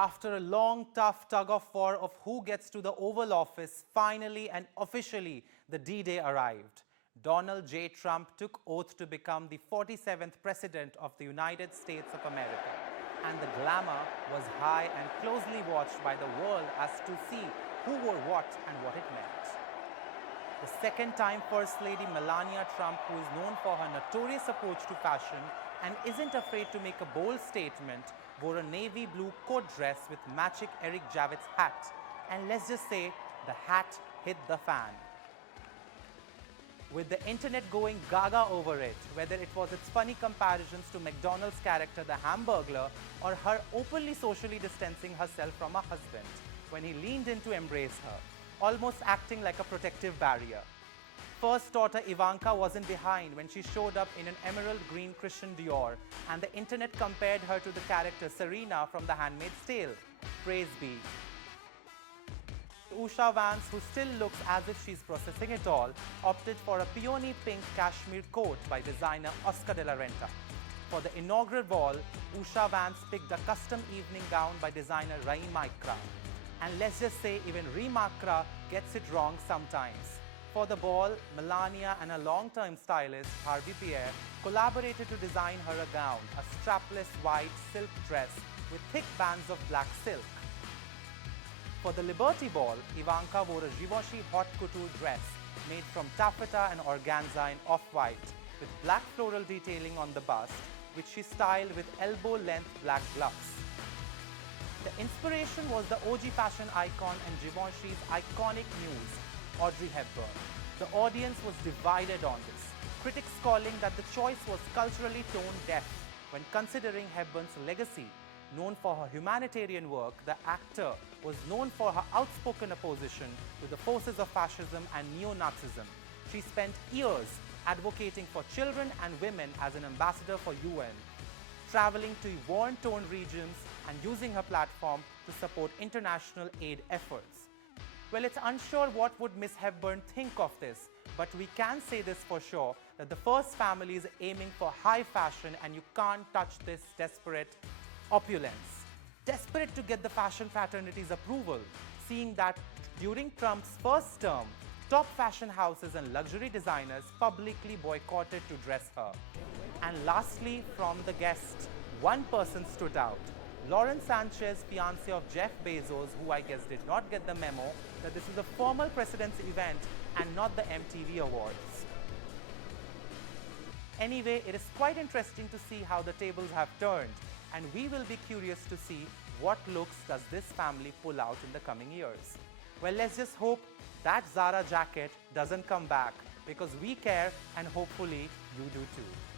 After a long, tough tug-of-war of who gets to the Oval Office, finally and officially the D-Day arrived. Donald J. Trump took oath to become the 47th President of the United States of America. And the glamour was high and closely watched by the world as to see who wore what and what it meant. The second-time First Lady Melania Trump, who is known for her notorious approach to fashion and isn't afraid to make a bold statement, wore a navy blue coat dress with matching Eric Javid's hat. And let's just say the hat hit the fan. With the internet going gaga over it, whether it was its funny comparisons to McDonald's character the Hamburglar or her openly socially distancing herself from her husband when he leaned in to embrace her, almost acting like a protective barrier. First daughter Ivanka wasn't behind when she showed up in an emerald green Christian Dior, and the internet compared her to the character Serena from The Handmaid's Tale. Praise be. Usha Vance, who still looks as if she's processing it all, opted for a peony pink cashmere coat by designer Oscar de la Renta. For the inaugural ball, Usha Vance picked a custom evening gown by designer Raim Maikra. And let's just say even Rimakra gets it wrong sometimes. For the ball, Melania and her long-term stylist, Harvey Pierre, collaborated to design her a gown, a strapless white silk dress with thick bands of black silk. For the Liberty Ball, Ivanka wore a Givenchy haute couture dress made from taffeta and organza in off-white with black floral detailing on the bust, which she styled with elbow-length black gloves. The inspiration was the OG fashion icon and Givenchy's iconic muse, Audrey Hepburn. The audience was divided on this, critics calling that the choice was culturally tone-deaf when considering Hepburn's legacy. Known for her humanitarian work, the actor was known for her outspoken opposition to the forces of fascism and neo-Nazism. She spent years advocating for children and women as an ambassador for UN, traveling to war-torn regions and using her platform to support international aid efforts. Well, it's unsure what would Miss Hepburn think of this, but we can say this for sure, that the first family is aiming for high fashion and you can't touch this desperate opulence. Desperate to get the fashion fraternity's approval, seeing that during Trump's first term, top fashion houses and luxury designers publicly boycotted to dress her. And lastly, from the guests, one person stood out. Lauren Sanchez, fiancé of Jeff Bezos, who I guess did not get the memo that this is a formal president's event and not the MTV Awards. Anyway, it is quite interesting to see how the tables have turned, and we will be curious to see what looks does this family pull out in the coming years. Well, let's just hope that Zara jacket doesn't come back, because we care and hopefully you do too.